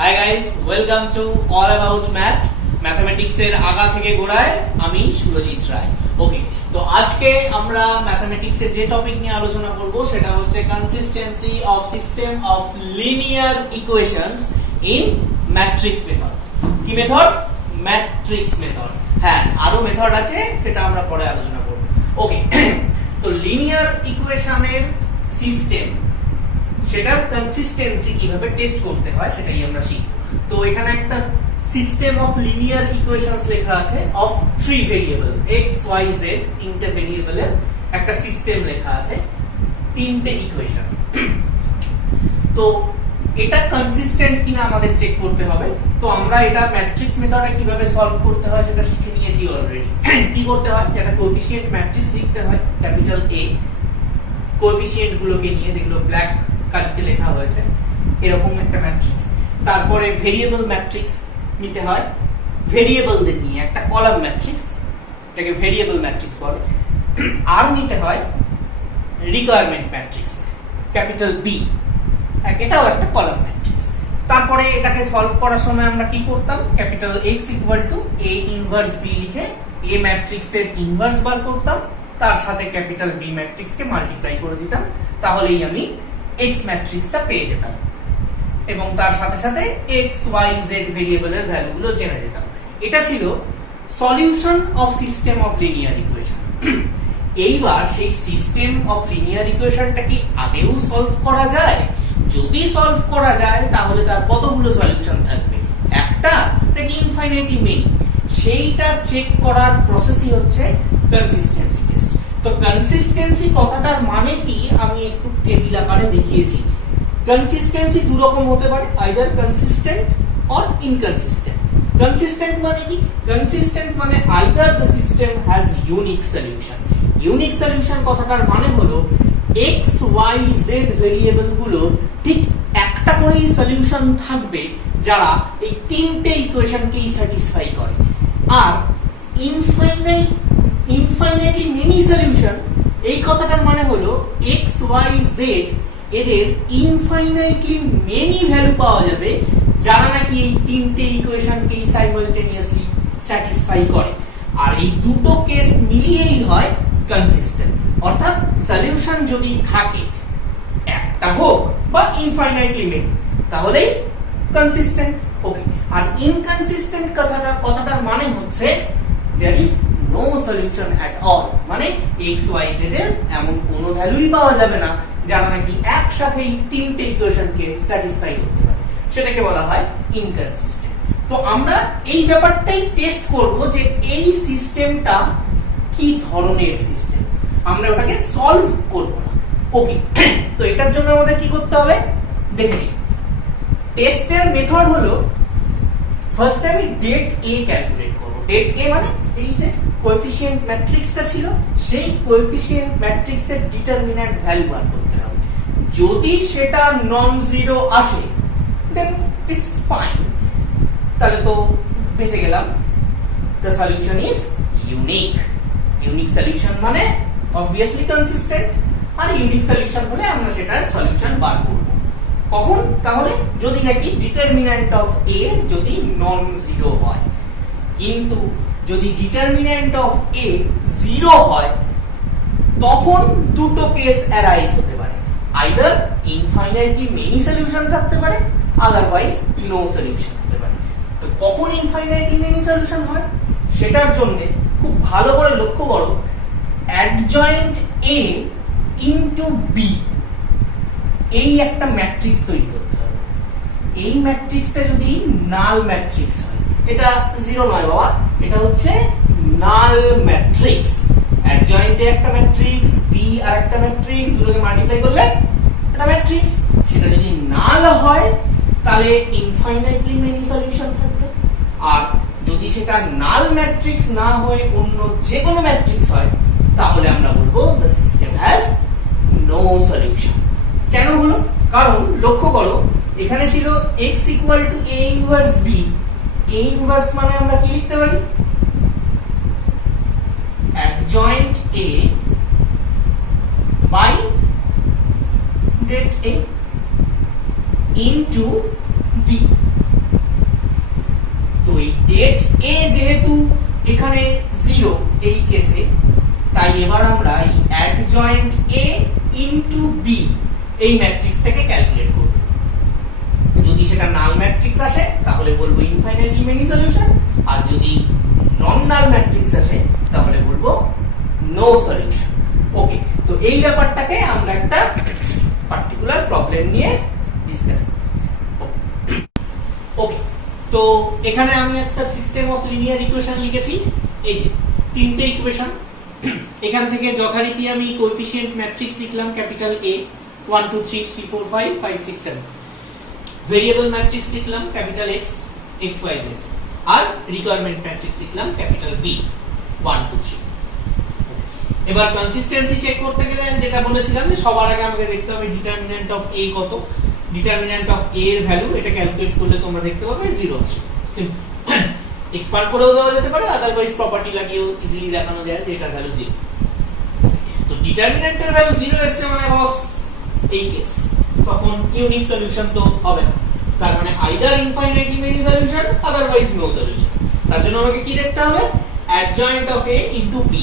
High guys, welcome to all about math. ম্যাথমেটিক্সের আগা থেকে গোড়ায় আমি সুরজিৎ রায়। ওকে, তো আজকে আমরা ম্যাথমেটিক্সের যে টপিক নিয়ে আলোচনা করব সেটা হচ্ছে consistency of system of linear equations in matrix method. কি মেথড? Matrix method. হ্যাঁ, আরো মেথড আছে, সেটা আমরা পরে আলোচনা করব। ওকে, তো লিনিয়ার ইকুয়েশনের সিস্টেম, সেটার কনসিস্টেন্সি কিভাবে টেস্ট করতে হয় সেটাই আমরা শিখব। তো এখানে একটা সিস্টেম অফ লিনিয়ার ইকুয়েশনস লেখা আছে of 3 variable x y z, তিনটে ভেরিয়েবলের একটা সিস্টেম লেখা আছে, তিনটে ইকুয়েশন। তো এটা কনসিস্টেন্ট কিনা আমাদের চেক করতে হবে। তো আমরা এটা ম্যাট্রিক্স মেথডে কিভাবে সলভ করতে হয় সেটা শিখে নিয়েছি অলরেডি। কি করতে হয়? একটা কোএফিশিয়েন্ট ম্যাট্রিক্স লিখতে হয়, ক্যাপিটাল A, কোএফিশিয়েন্ট গুলোকে নিয়ে, যেগুলো ব্ল্যাক কালিতে লেখা হয়েছে, এরকম একটা ম্যাট্রিক্স। তারপরে ভেরিয়েবল ম্যাট্রিক্স নিতে হয়, ভেরিয়েবলদের নিয়ে একটা কলাম ম্যাট্রিক্স, এটাকে ভেরিয়েবল ম্যাট্রিক্স বলে। আর নিতে হয় রিকোয়ারমেন্ট ম্যাট্রিক্স, ক্যাপিটাল B, এটাও একটা কলাম ম্যাট্রিক্স। তারপরে এটাকে সলভ করার সময় আমরা কি করতাম? Capital X equal to A inverse B লিখে A ম্যাট্রিক্সের ইনভার্স বার করতাম, তার সাথে ক্যাপিটাল B ম্যাট্রিক্সকে মাল্টিপ্লাই করে দিতাম, তাহলেই আমি X ম্যাট্রিক্সটা পেয়ে যেতাম এবং তার সাথে সাথে x y z ভেরিয়েবলের ভ্যালুগুলো জেনে যেতাম। এটা ছিল solution of system of linear equation. এইবার সেই সিস্টেম অফ লিনিয়ার ইকুয়েশনটা কি আদৌ সলভ করা যায়? যদি সলভ করা যায় তাহলে তার কতগুলো সলিউশন থাকবে, একটা নাকি ইনফাইনাইটলি মেনি? সেইটা চেক করার প্রসেসই হচ্ছে কনসিস্টেন্সি টেস্ট। তো কনসিস্টেন্সি কথাটার মানে কি আমি একটু টেবিল আকারে দেখিয়েছি। কনসিস্টেন্সি দু রকম হতে পারে, either consistent or inconsistent. Consistent মানে কি? কনসিস্টেন্ট মানে either the system has unique solution. Unique solution কথাটার মানে হলো x y z ভেরিয়েবল গুলোর ঠিক একটা করেই সলিউশন থাকবে যারা এই তিনটে ইকুয়েশনকেই স্যাটিসফাই করে। আর ইনফাইনাইটলি মেনি সলিউশন, এই কথাটার মানে হলো x y z এদের ইনফাইনাইটলি মেনি ভ্যালু পাওয়া যাবে যারা নাকি এই তিনটে ইকুয়েশনকেই সাইমালটেনিয়াসলি স্যাটিসফাই করে। আর এই দুটো কেস মিলিয়েই হয় কনসিস্টেন্ট। অর্থাৎ সলিউশন যদি থাকে, একটা হোক বা ইনফাইনাইটলি মেনি, তাহলেই কনসিস্টেন্ট। ওকে, আর ইনকনসিস্টেন্ট কথাটার মানে হচ্ছে there is no solution at all, মানে x y z এর এমন কোনো ভ্যালুই পাওয়া যাবে না যারা নাকি একসাথেই তিনটে ইকুয়েশনকে স্যাটিসফাই করতে পারে, সেটাকে বলা হয় ইনকনসিস্টেন্ট। তো আমরা এই ব্যাপারটাই টেস্ট করব যে এই সিস্টেমটা কি ধরনের সিস্টেম, আমরা ওটাকে সলভ করব না। ওকে, তো এটার জন্য আমাদের কি করতে হবে দেখে নিই। টেস্টের মেথড হলো, ফার্স্ট আমি ডেট A ক্যালকুলেট করব। ডেট A মানে এই যে কোএফিশিয়েন্ট ম্যাট্রিক্সটা ছিল, সেই কোএফিশিয়েন্ট ম্যাট্রিক্সের ডিটারমিন্যান্ট ভ্যালু বার করতে হবে। যদি সেটা নন জিরো আসে দেন ইটস ফাইন, তাহলে তো বেঁচে গেলাম। The solution is unique. Unique solution মানে অবভিয়াসলি কনসিস্টেন্ট, আর ইউনিক সলিউশন হলে আমরা সেটার সলিউশন বার করব। কখন? তাহলে যদি নাকি ডিটারমিন্যান্ট অফ A যদি নন জিরো হয়। কিন্তু যদি ডিটারমিন্যান্ট অফ A জিরো হয়, তখন দুটো কেস অ্যারাইজ হতে পারে, আইদার ইনফাইনাইটলি মেনি সলিউশন থাকতে পারে, আদারওয়াইজ নো সলিউশন হতে পারে। তো কখন ইনফাইনাইটলি মেনি সলিউশন হয় সেটার জন্য খুব ভালো করে লক্ষ্য করো, অ্যাডজয়েন্ট A ইনটু B, এই একটা ম্যাট্রিক্স তৈরি করতে হবে। এই ম্যাট্রিক্সটা যদি নাল ম্যাট্রিক্স হয়, এটা জিরো নয় বাবা, এটা হচ্ছে নাল ম্যাট্রিক্স। অ্যাডজয়েন্টে একটা ম্যাট্রিক্স, B আর একটা ম্যাট্রিক্স, দুটোকে মাল্টিপ্লাই করলে এটা ম্যাট্রিক্স। সেটা যদি নাল হয় তাহলে ইনফাইনাইটলি মেনি সলিউশন থাকবে। আর যদি সেটা নাল ম্যাট্রিক্স না হয়ে অন্য যে কোনো ম্যাট্রিক্স হয়, তাহলে আমরা বলবো the system has no solution. কেন হলো? কারণ লক্ষ্য করো, এখানে ছিল x equal to A inverse B। A inverse মানে আমরা কি লিখতে পারি? adjoint A by det A into B। এখানে 0 এই কেসে, তাই এবার আমরা এই অ্যাডজয়েন্ট A ইনটু B এই ম্যাট্রিক্সটাকে ক্যালকুলেট করব। যদি সেটা নাল ম্যাট্রিক্স আসে তাহলে বলবো ইনফাইনাইটলি মেনি সলিউশন, আর যদি নন নাল ম্যাট্রিক্স আসে তাহলে বলবো নো সলিউশন। ওকে, তো এই ব্যাপারটাকে আমরা একটা পার্টিকুলার প্রবলেম নিয়ে ডিসকাস করব। ওকে, তো এখানে আমি একটা সিস্টেম অফ লিনিয়ার ইকুয়েশন লিখেছি। এই যে তিনটে ইকুয়েশন, এখান থেকে যথারীতি আমি কোএফিশিয়েন্ট ম্যাট্রিক্স লিখলাম ক্যাপিটাল A 1 2 3 3 4 5 5 6 7, ভেরিয়েবল ম্যাট্রিক্স লিখলাম capital X X Y Z, আর রিকোয়ারমেন্ট ম্যাট্রিক্স লিখলাম ক্যাপিটাল B 1 2 3। এবার কনসিস্টেন্সি চেক করতে গেলে যেটা বলেছিলাম যে সবার আগে আমাকে দেখতে হবে ডিটারমিন্যান্ট অফ A কত। ডিটারমিন্যান্ট অফ A এর ভ্যালু এটা ক্যালকুলেট করলে তোমরা দেখতে পাবে 0 আছে। সিম্পল, এক্সপান্ড করেও দেওয়া যেতে পারে, আদারওয়াইজ প্রপার্টি লাগিয়েও ইজিলি দেখানো যায় যে এটার ভ্যালু 0। তো ডিটারমিন্যান্টের ভ্যালু 0 এসেছে মানে বস এই কেস, তখন ইউনিক সলিউশন তো হবে না, তার মানে either infinitely many solution otherwise no solution. তার জন্য আমাকে কি দেখতে হবে, adjoint of A into B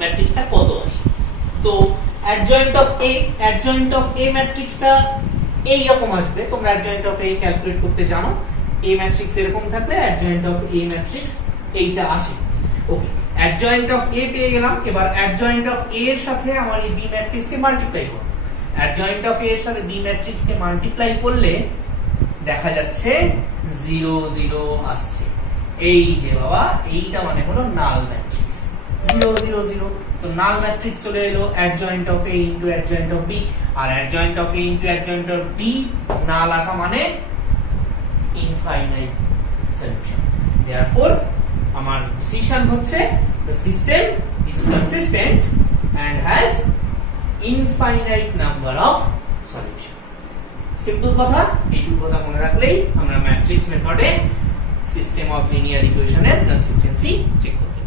ম্যাট্রিক্সটা কত আসে। তো অ্যাডজয়েন্ট অফ A ম্যাট্রিক্সটা এই রকম আসবে। তোমরা অ্যাডজয়েন্ট অফ A ক্যালকুলেট করতে জানো, A ম্যাট্রিক্স এরকম থাকলে অ্যাডজয়েন্ট অফ A ম্যাট্রিক্স এইটা আসে। ওকে, অ্যাডজয়েন্ট অফ A পেয়ে গেলাম। এবার অ্যাডজয়েন্ট অফ A এর সাথে আমার এই B ম্যাট্রিক্সকে মাল্টিপ্লাই করব। অ্যাডজয়েন্ট অফ A এর সাথে B ম্যাট্রিক্সকে মাল্টিপ্লাই করলে দেখা যাচ্ছে 0 0 আসছে। এই যে বাবা, এইটা মানে হলো নাল ম্যাট্রিক্স 0 0 0। তো নাল ম্যাট্রিক্স চলে এলো adjoint of A into adjoint of B, আর adjoint of A into adjoint of B null আসা মানে ইনফাইনাইট সলিউশন। দেয়ারফর আমার ডিসিশন হচ্ছে the system is consistent and has infinite number of solution। Simple কথা, এইটুকু কথা মনে রাখলেই আমরা ম্যাট্রিক্স মেথডে সিস্টেম অফ লিনিয়ার ইকুয়েশনের কনসিস্টেন্সি চেক করতে